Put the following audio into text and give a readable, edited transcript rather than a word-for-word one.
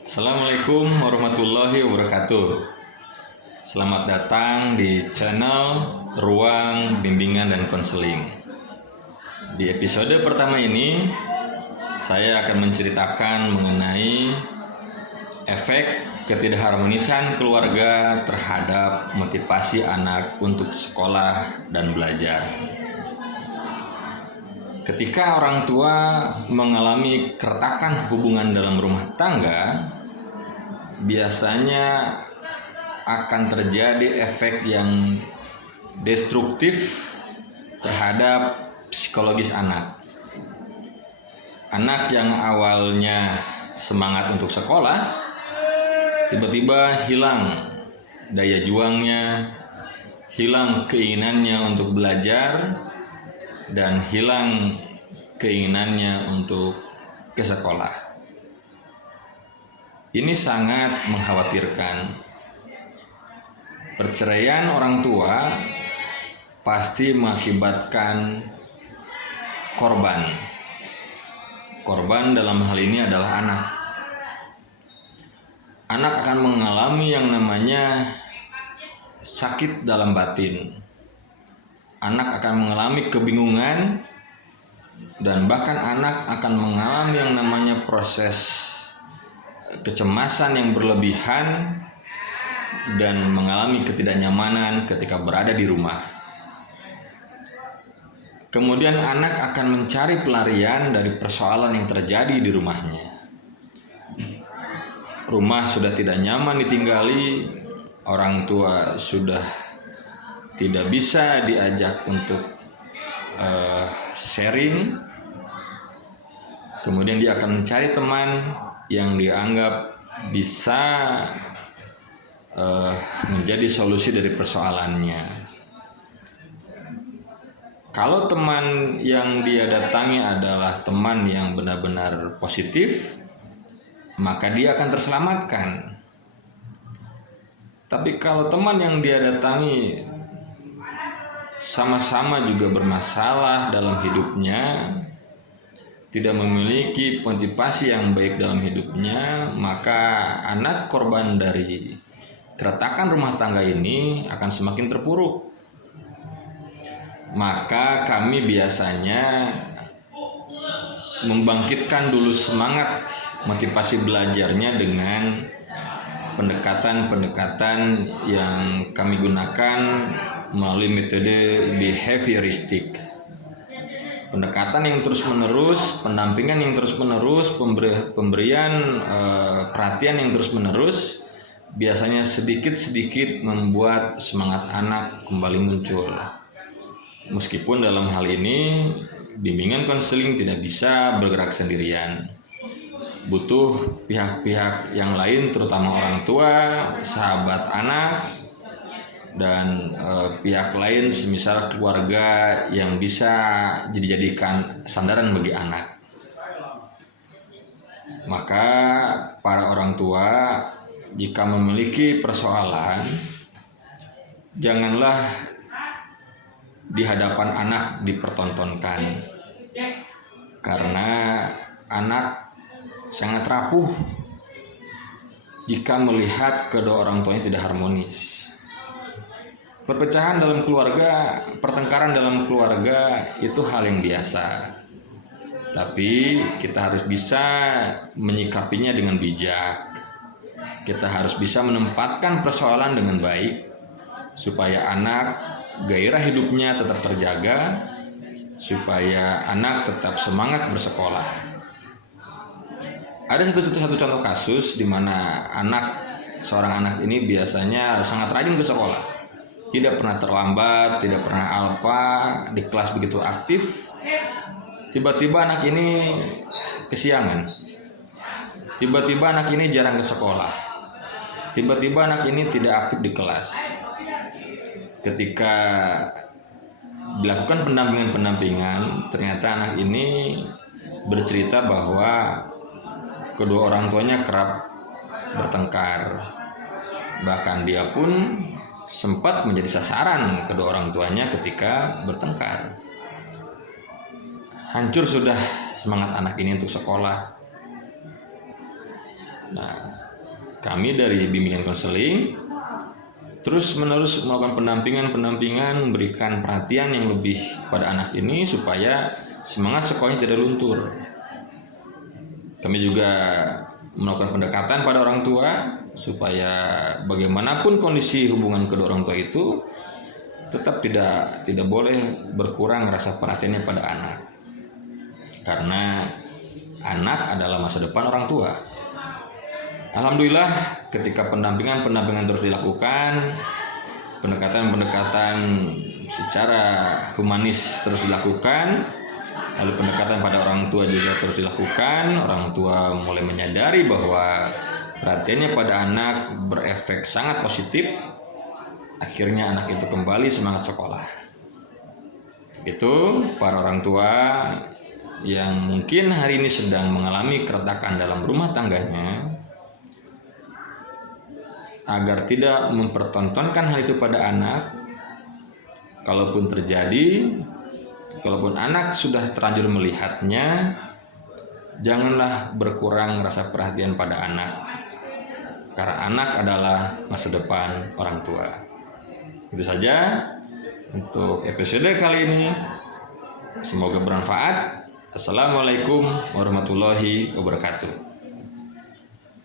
Assalamualaikum warahmatullahi wabarakatuh. Selamat datang di channel Ruang Bimbingan dan Konseling. Di episode pertama ini, saya akan menceritakan mengenai efek ketidakharmonisan keluarga terhadap motivasi anak untuk sekolah dan belajar. Ketika orang tua mengalami keretakan hubungan dalam rumah tangga, biasanya akan terjadi efek yang destruktif terhadap psikologis anak. Anak yang awalnya semangat untuk sekolah, tiba-tiba hilang daya juangnya, hilang keinginannya untuk belajar, dan hilang keinginannya untuk ke sekolah. Ini sangat mengkhawatirkan. Perceraian orang tua pasti mengakibatkan korban. Korban dalam hal ini adalah anak. Anak akan mengalami yang namanya sakit dalam batin. Anak akan mengalami kebingungan, dan bahkan anak akan mengalami yang namanya proses kecemasan yang berlebihan dan mengalami ketidaknyamanan ketika berada di rumah. Kemudian anak akan mencari pelarian dari persoalan yang terjadi di rumahnya. Rumah sudah tidak nyaman ditinggali, orang tua sudah tidak bisa diajak untuk sharing. Kemudian dia akan mencari teman yang dianggap bisa menjadi solusi dari persoalannya. Kalau teman yang dia datangi adalah teman yang benar-benar positif, maka dia akan terselamatkan. Tapi kalau teman yang dia datangi sama-sama juga bermasalah dalam hidupnya, tidak memiliki motivasi yang baik dalam hidupnya, maka anak korban dari keretakan rumah tangga ini akan semakin terpuruk. Maka kami biasanya membangkitkan dulu semangat motivasi belajarnya dengan pendekatan-pendekatan yang kami gunakan melalui metode behavioristik. Pendekatan yang terus-menerus, pendampingan yang terus-menerus, pemberian perhatian yang terus-menerus, biasanya sedikit-sedikit membuat semangat anak kembali muncul. Meskipun dalam hal ini, bimbingan konseling tidak bisa bergerak sendirian. Butuh pihak-pihak yang lain, terutama orang tua, sahabat anak, dan pihak lain semisal keluarga yang bisa dijadikan sandaran bagi anak. Maka para orang tua jika memiliki persoalan, janganlah di hadapan anak dipertontonkan, karena anak sangat rapuh jika melihat kedua orang tuanya tidak harmonis. Perpecahan dalam keluarga, pertengkaran dalam keluarga itu hal yang biasa. Tapi kita harus bisa menyikapinya dengan bijak. Kita harus bisa menempatkan persoalan dengan baik supaya anak gairah hidupnya tetap terjaga, supaya anak tetap semangat bersekolah. Ada satu contoh kasus di mana seorang anak ini biasanya sangat rajin ke sekolah. Tidak pernah terlambat, tidak pernah alpa, di kelas begitu aktif. Tiba-tiba anak ini kesiangan. Tiba-tiba anak ini jarang ke sekolah. Tiba-tiba anak ini tidak aktif di kelas. Ketika dilakukan pendampingan, ternyata anak ini bercerita bahwa kedua orang tuanya kerap bertengkar. Bahkan dia pun sempat menjadi sasaran kedua orang tuanya ketika bertengkar. Hancur sudah semangat anak ini untuk sekolah. Nah, kami dari bimbingan konseling terus-menerus melakukan pendampingan, memberikan perhatian yang lebih pada anak ini supaya semangat sekolahnya tidak luntur. Kami juga melakukan pendekatan pada orang tua supaya bagaimanapun kondisi hubungan kedua orang tua itu tetap tidak boleh berkurang rasa perhatiannya pada anak. Karena anak adalah masa depan orang tua. Alhamdulillah ketika pendampingan terus dilakukan, pendekatan secara humanis terus dilakukan, lalu pendekatan pada orang tua juga terus dilakukan. Orang tua mulai menyadari bahwa perhatiannya pada anak berefek sangat positif. Akhirnya anak itu kembali semangat sekolah. Itu para orang tua yang mungkin hari ini sedang mengalami keretakan dalam rumah tangganya, agar tidak mempertontonkan hal itu pada anak. Kalaupun terjadi, kalaupun anak sudah terlanjur melihatnya, janganlah berkurang rasa perhatian pada anak, karena anak adalah masa depan orang tua. Itu saja untuk episode kali ini. Semoga bermanfaat. Assalamualaikum warahmatullahi wabarakatuh.